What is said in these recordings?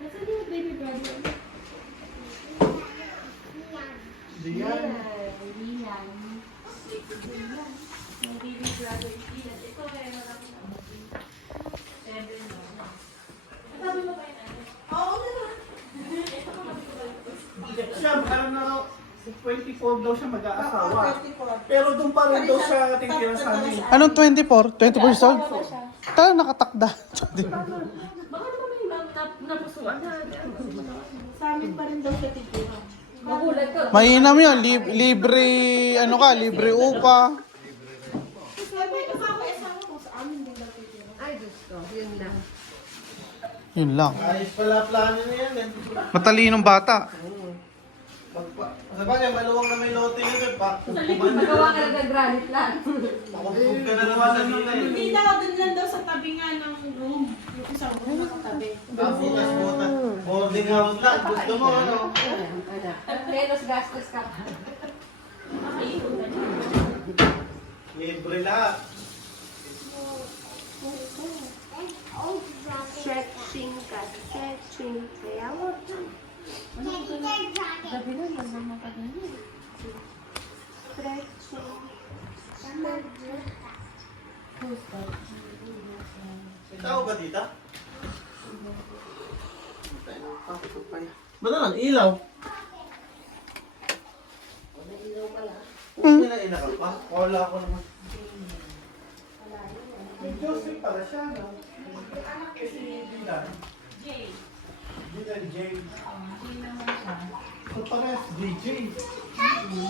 Nasaan yung baby brother? Diyan. Diyan. Yung baby brother Diyan. Ito meron ako na. 7 no? Sabi mo ba yun? Oo naman. Siya, alam na raw, 24 daw siya mag-aasawa. 24. Pero doon pa rin daw siya titira sa amin. Anong 24? 24 years old? Tayo nakatakda. Baka naman may napusuan na. Sa amin pa rin daw siya titira. Magulat ka. Mainam yun. Libre, ano ka, libre upa. Sabi ko sa ako, asawa ko, sa amin din daw titira. Ay, Diyos ko. Yun lang. Yun lang. Ayos pala plano niya yan. Matalinong bata. Sa bagay, maluwang na may lote yun. Magawa ka na ng granite lang. Makupog ka na naman sa nila eh. Hindi daw, dun lang daw sa tabi nga ng room. Yung isang room na katabi. Butas. Boarding house lang. Gusto mo ano? Menos gastos ka. Libre lahat. Stretching ka. Stretching. Kaya mo. Gabi na, nagmama ka din. Stretching. May tao ba dito? Ba't naman ilaw? May naila ka pa? Wala ko naman. May Joseph pala siya, no? Anak kasi Dylan. Jay. Dylan James. So parehas DJ.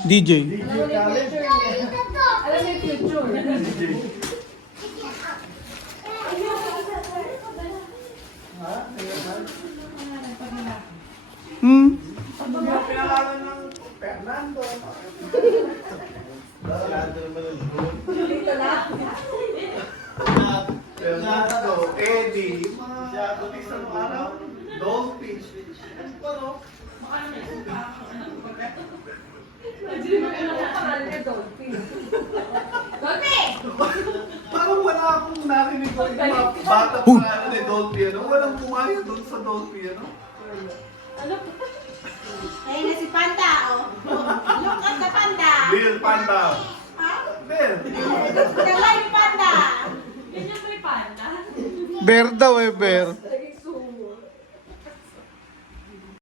DJ. DJ Khaled. Alam mo yung future. DJ. Ha? Pinalaman ng Fernando. Fernando naman ang group. Dito na. Fernando, Eddie, masyado ni sa mga araw. Dolphin. Ano pa no? Parang wala akong narinig ko yung mga bata pa ni Dolphy, ano? Walang kumaya doon sa Dolphy, ano? Ayun na si Panda, oh. Look at the Panda. Lil Panda. Ha? Lil. The live Panda. Yan yung may panda. Bear daw eh, bear.